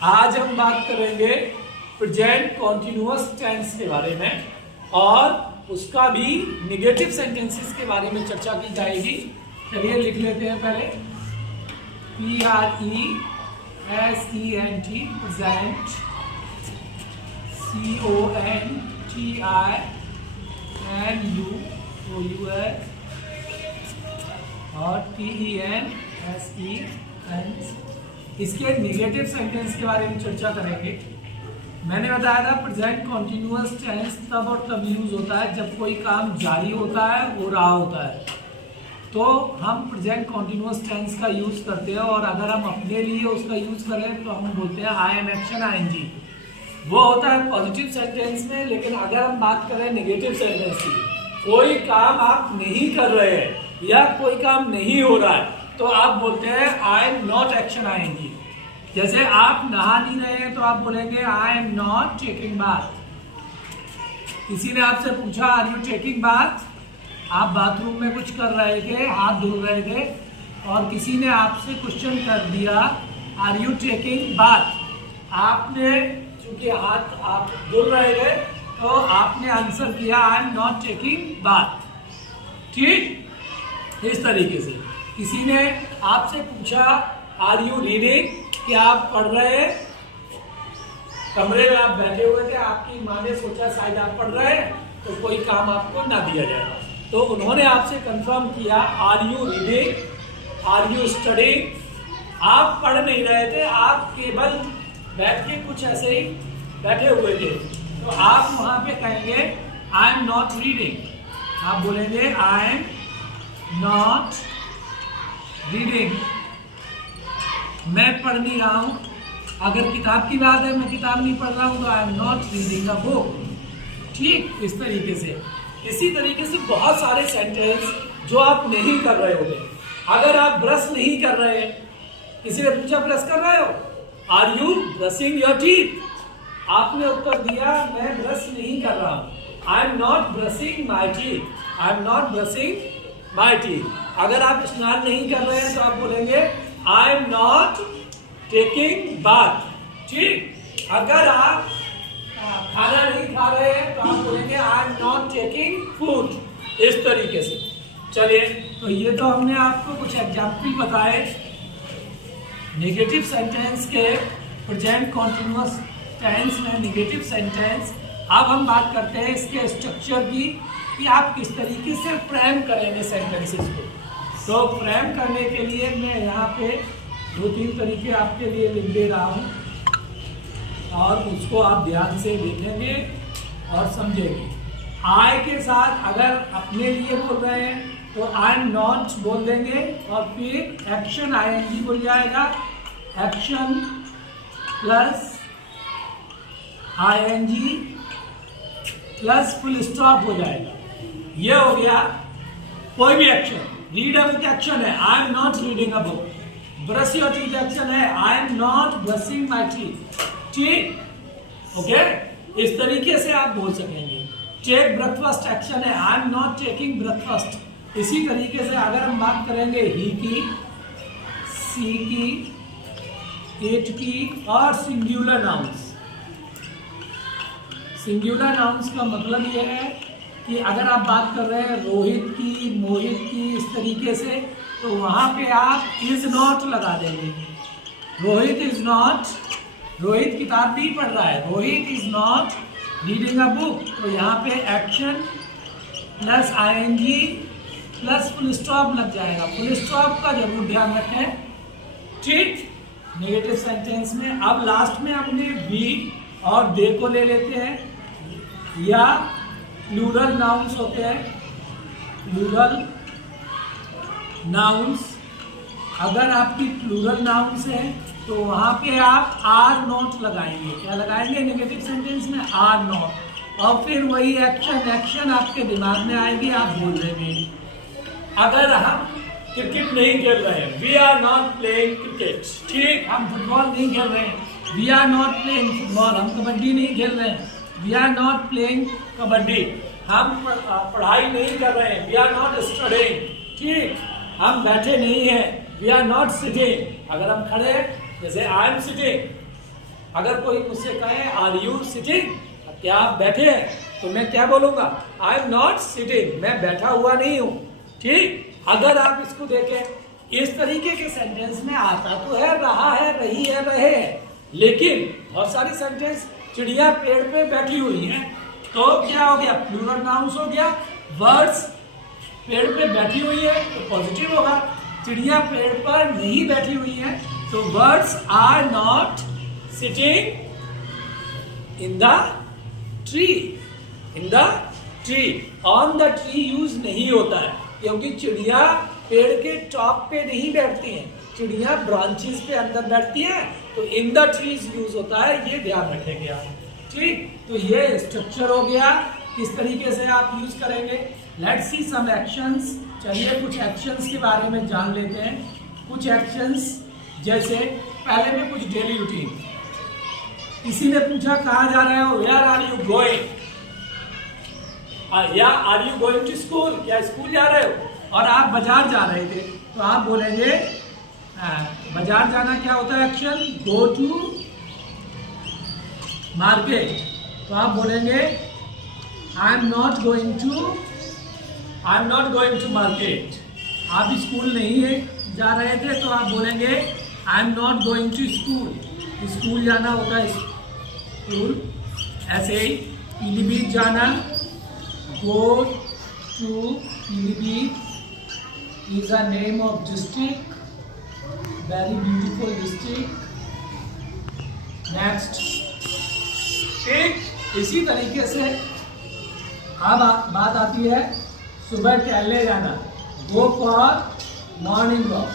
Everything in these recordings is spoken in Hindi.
आज हम बात करेंगे प्रेजेंट कॉन्टिन्यूअस टेंस के बारे में और उसका भी निगेटिव सेंटेंसेस के बारे में चर्चा की जाएगी। चलिए लिख लेते हैं पहले PRESENT प्रेजेंट CONTINUOUS और TENSE। इसके निगेटिव सेंटेंस के बारे में चर्चा करेंगे। मैंने बताया था प्रेजेंट कॉन्टिन्यूअस टेंस तब और तब यूज होता है जब कोई काम जारी होता है, हो रहा होता है, तो हम प्रेजेंट कॉन्टिन्यूअस टेंस का यूज करते हैं। और अगर हम अपने लिए उसका यूज करें तो हम बोलते हैं आई एम एक्शन ING। वो होता है पॉजिटिव सेंटेंस में। लेकिन अगर हम बात करें नेगेटिव सेंटेंस की, कोई काम आप नहीं कर रहे हैं या कोई काम नहीं हो रहा है, तो आप बोलते हैं I am not action ING। जैसे आप नहा नहीं रहे हैं तो आप बोलेंगे I am not taking bath. किसी ने आपसे पूछा आर यू टेकिंग बाथ, आप बाथरूम में कुछ कर रहे थे, हाथ धुल रहे थे, और किसी ने आपसे क्वेश्चन कर दिया आर यू टेकिंग बाथ। आपने चूंकि हाथ आप धुल रहे थे तो आपने आंसर किया आई एम नॉट टेकिंग बाथ। ठीक, इस तरीके से। किसी ने आपसे पूछा आर यू रीडिंग, क्या आप पढ़ रहे हैं। कमरे में आप बैठे हुए थे, आपकी माँ ने सोचा शायद आप पढ़ रहे हैं तो कोई काम आपको ना दिया जाएगा, तो उन्होंने आपसे कंफर्म किया are you reading, are you studying. आप पढ़ नहीं रहे थे, आप केवल बैठ के कुछ ऐसे ही बैठे हुए थे, तो आप वहां पे कहेंगे आई एम नॉट रीडिंग। आप बोलेंगे आई एम नॉट रीडिंग, मैं पढ़ नहीं रहा हूं। अगर किताब की बात है, मैं किताब नहीं पढ़ रहा हूं, तो I am not reading a book. ठीक, इस तरीके से। इसी तरीके से बहुत सारे सेंटेंस जो आप नहीं कर रहे होते। अगर आप ब्रश नहीं कर रहे हैं, किसी ने पूछा ब्रश कर रहे हो, are you brushing your teeth. आपने उत्तर दिया मैं ब्रश नहीं कर रहा हूं, I am not brushing my teeth, I am not brushing my teeth. अगर आप स्नान नहीं कर रहे हैं तो आप बोलेंगे I am not taking bath. ठीक, अगर आप खाना नहीं खा रहे हैं तो आप बोलेंगे I am not taking food. इस तरीके से। चलिए, तो ये तो हमने आपको कुछ एग्जाम्पल बताए नेगेटिव सेंटेंस के, प्रेजेंट कॉन्टिन्यूअस टेंस में नेगेटिव सेंटेंस। अब हम बात करते हैं इसके स्ट्रक्चर की, कि आप किस तरीके से फ्रेम करेंगे सेंटेंसेस को। तो फ्रेम करने के लिए मैं यहाँ पे 2-3 तरीके आपके लिए लिख दे रहा हूँ और उसको आप ध्यान से देखेंगे और समझेंगे। आई के साथ अगर अपने लिए बोल रहे हैं तो आई एम नॉट बोल देंगे और फिर एक्शन ING बोल जाएगा, action plus ING plus full stop हो जाएगा। ये हो गया कोई भी action. Read a book action है, I am not reading a book. Brush your teeth action है, I am not brushing my teeth. ठीक, ओके, इस तरीके से आप बोल सकेंगे। टेक ब्रेकफास्ट एक्शन है, I am not taking breakfast. इसी तरीके से अगर हम बात करेंगे ही की, सी की, इट की और सिंगुलर नाउन्स। सिंगुलर नाउन्स का मतलब यह है कि अगर आप बात कर रहे हैं रोहित की, मोहित की, इस तरीके से, तो वहां पे आप इज नॉट लगा देंगे। रोहित इज नॉट, रोहित किताब नहीं पढ़ रहा है, Rohit is not reading a book. तो यहाँ पे action plus ING plus full stop लग जाएगा। फुल स्टॉप का जरूर ध्यान रखें। ठीक, नेगेटिव सेंटेंस में। अब लास्ट में अपने बी और दे को ले लेते हैं, या प्लूरल नाउन्स होते हैं, प्लूरल नाउन्स। अगर आपकी प्लूरल नाउन्स है तो वहां पे आप आर नॉट लगाएंगे। क्या लगाएंगे नेगेटिव सेंटेंस में? Are not. और फिर वही एक्शन आपके दिमाग में आएगी, आप बोल देंगे। अगर हम क्रिकेट नहीं खेल रहे हैं, we are not playing cricket. ठीक, हम फुटबॉल नहीं खेल रहे हैं, we are not playing football. हम कबड्डी नहीं खेल रहे हैं, we are not playing kabaddi. हम पढ़ाई नहीं कर रहे हैं, वी आर नॉट स्टडीइंग। ठीक, हम बैठे नहीं हैं, वी आर नॉट सिटिंग। अगर हम खड़े हैं, जैसे आई एम सिटिंग, अगर कोई मुझसे कहे आर यू सिटिंग, क्या आप बैठे हैं, तो मैं क्या बोलूंगा, आई एम नॉट सिटिंग, मैं बैठा हुआ नहीं हूं। ठीक, अगर आप इसको देखें इस तरीके के सेंटेंस में आता तो है रहा है, रही है, रहे है, लेकिन बहुत सारी सेंटेंस चिड़िया पेड़ पे बैठी हुई है, तो क्या हो गया, प्लूरल नाउन्स हो गया। बर्ड्स पेड़ पे बैठी हुई है तो पॉजिटिव होगा, चिड़िया पेड़ पर नहीं बैठी हुई है तो birds are not sitting in the tree, in the tree, on the tree use नहीं होता है, क्योंकि चिड़िया पेड़ के टॉप पे नहीं बैठती हैं, चिड़िया ब्रांचेस पे अंदर बैठती हैं, तो इन द ट्रीज यूज होता है, ये ध्यान रखेंगे आप। ठीक, तो ये स्ट्रक्चर हो गया, किस तरीके से आप यूज करेंगे। लेट्स सी सम एक्शंस, चलिए कुछ एक्शंस के बारे में जान लेते हैं। कुछ एक्शंस जैसे पहले में कुछ डेली रूटीन, किसी ने पूछा कहाँ जा रहे हो, वेयर आर यू गोइंग, या are you going to school, क्या स्कूल जा रहे हो, और आप बाजार जा रहे थे, तो आप बोलेंगे बाजार जाना क्या होता है एक्शन, गो टू मार्केट, तो आप बोलेंगे I am not going to market. आप स्कूल नहीं है जा रहे थे तो आप बोलेंगे I am not going to school, school जाना होता है स्कूल। ऐसे ही पीलीभीत जाना, go to Pilibhit is a name of district, very beautiful district. Next, ठीक, इसी तरीके से अब बात आती है सुबह टहलने जाना, गो फॉर मॉर्निंग वॉक।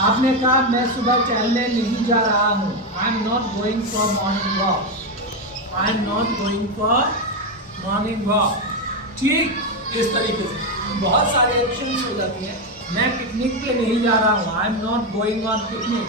आपने कहा मैं सुबह टहलने नहीं जा रहा हूँ, I am not going for morning walk, I am not going for morning walk. ठीक, इस तरीके से बहुत सारे एक्शंस हो जाती हैं। मैं पिकनिक पे नहीं जा रहा हूँ, I am not going on picnic,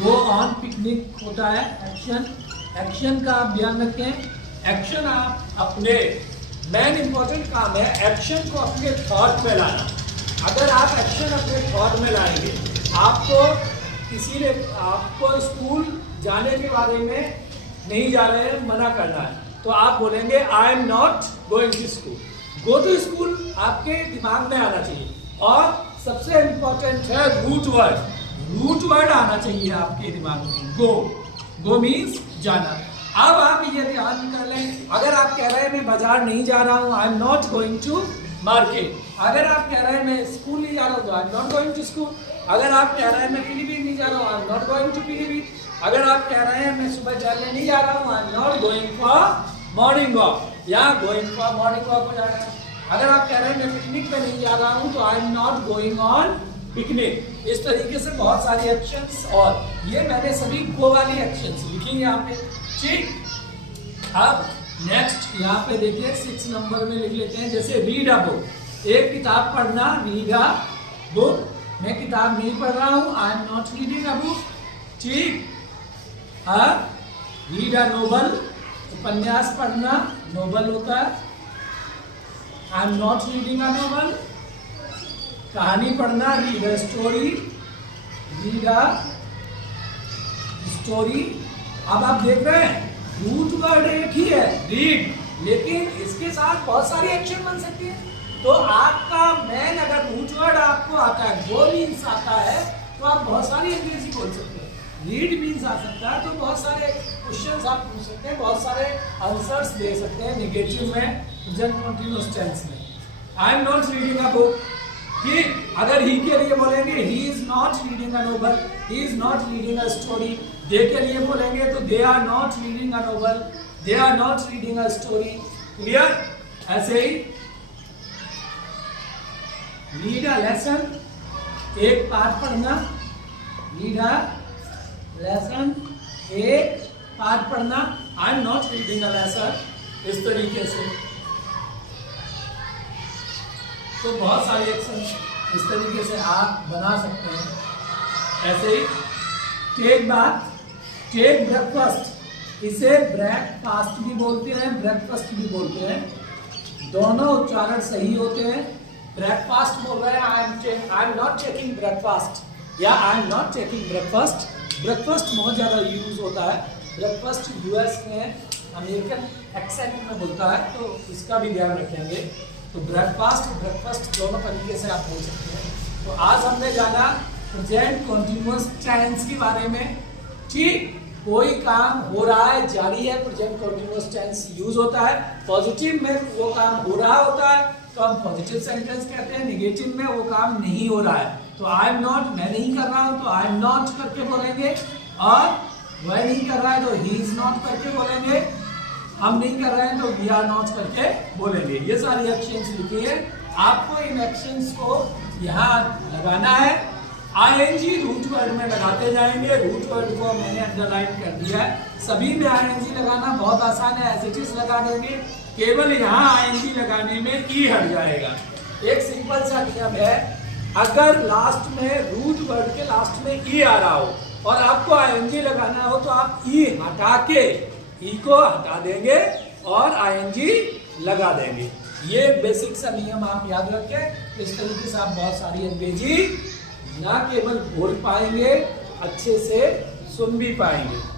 go on picnic होता है एक्शन। एक्शन का आप ध्यान रखें, एक्शन आप अपने मेन इंपॉर्टेंट काम है एक्शन को अपने थॉट में लाना। अगर आप एक्शन अपने थॉट में लाएंगे, किसी ने आपको स्कूल जाने के बारे में नहीं जा रहे हैं, मना करना है, तो आप बोलेंगे I am not going to school. Go to school आपके दिमाग में आना चाहिए, और सबसे इंपॉर्टेंट है रूट वर्ड आना चाहिए आपके दिमाग में। गो मीन्स जाना। अब आप ये ध्यान कर लें, अगर आप कह रहे हैं मैं बाजार नहीं जा रहा हूँ, I am not going to market. अगर आप कह रहे हैं मैं स्कूल नहीं जा रहा हूँ, तो I am not going to school. अगर आप कह रहे हैं मैं पीलीभीत नहीं जा रहा हूँ, I am not going to Pilibhit. अगर आप कह रहे हैं मैं सुबह चलने नहीं जा रहा हूँ, I am not going for morning walk, या गोइंग फॉर मॉर्निंग वॉक हो जाएगा। अगर आप कह रहे हैं मैं पिकनिक पे नहीं जा रहा हूँ, तो I am not going on picnic. इस तरीके से बहुत सारी एक्शंस, और ये मैंने सभी गो वाली एक्शंस लिखी यहाँ पे। ठीक, अब नेक्स्ट यहाँ पे देखिए 6 नंबर में लिख लेते हैं, जैसे रीड अ बुक, एक किताब पढ़ना, रीड अ बुक, मैं किताब नहीं पढ़ रहा हूँ, I am not reading a book. ठीक, रीड अ नोवेल, उपन्यास पढ़ना, नोवेल होता है, I am not reading a novel. कहानी पढ़ना, रीड अ स्टोरी, अब आप देख रहे हैं रूट वर्ड एक ही है रीड, लेकिन इसके साथ बहुत सारी एक्शन बन सकती है। तो आपका मेन अगर रूट वर्ड आपको आता है, गो मीन्स आता है, तो आप बहुत सारी अंग्रेजी बोल सकते हैं। रीड मीन्स आ सकता है, तो बहुत सारे क्वेश्चंस आप पूछ सकते हैं, बहुत सारे आंसर्स दे सकते हैं नेगेटिव में, प्रेजेंट कंटीन्यूअस टेंस में। I am not reading a book. ठीक, अगर ही के लिए बोलेंगे he is not reading a novel, he is not reading a story. They के लिए बोलेंगे तो they are not reading a novel, they are not reading a story. Clear? ऐसे ही रीड अ लेसन, एक पाठ पढ़ना, रीड अ लेसन, एक पाठ पढ़ना, आई am not reading a lesson. इस तरीके से तो बहुत सारे एक्शन इस तरीके से आप बना सकते हैं। ऐसे ही टेक बाथ, टेक ब्रेकफास्ट, इसे ब्रेकफास्ट भी बोलते हैं, ब्रेकफास्ट भी बोलते हैं, दोनों उच्चारण सही होते हैं। ब्रेकफास्ट बोल रहे हैं, I am not taking breakfast, या I am not taking breakfast. Breakfast बहुत ज़्यादा यूज होता है। ब्रेकफास्ट यूएस में अमेरिकन एक्सेंट में बोलता है, तो इसका भी ध्यान रखेंगे। तो ब्रेकफास्ट दोनों तरीके से आप बोल सकते हैं। तो आज हमने जाना प्रेजेंट कॉन्टिन्यूअस टेंस के बारे में। ठीक, कोई काम हो रहा है, जारी है, प्रेजेंट कॉन्टिन्यूअस टेंस यूज होता है। पॉजिटिव में वो काम हो रहा होता है तो हम पॉजिटिव सेंटेंस कहते हैं। नेगेटिव में वो काम नहीं हो रहा है तो आई एम नॉट, मैं नहीं कर रहा हूं तो आई एम नॉट करके बोलेंगे, और वह नहीं कर रहा है तो ही इज नॉट करके बोलेंगे, हम नहीं कर रहे हैं तो वी आर नॉट करके बोलेंगे। ये सारी एक्शंस लिखी है, आपको इन एक्शंस को यहाँ लगाना है। आईएनजी रूट वर्ड में लगाते जाएंगे। रूट वर्ड को मैंने अंडरलाइन कर दिया है। सभी में आईएनजी लगाना बहुत आसान है, एज इट इज लगा देंगे। केवल यहाँ आईएनजी लगाने में ई हट जाएगा। एक सिंपल सा नियम है, अगर लास्ट में रूट वर्ड के लास्ट में ई आ रहा हो और आपको आईएनजी लगाना हो तो आप ई हटा के ई को हटा देंगे और आईएनजी लगा देंगे। ये बेसिक सा नियम आप याद रखें। इस तरीके से आप बहुत सारी अंग्रेजी ना केवल बोल पाएंगे, अच्छे से सुन भी पाएंगे।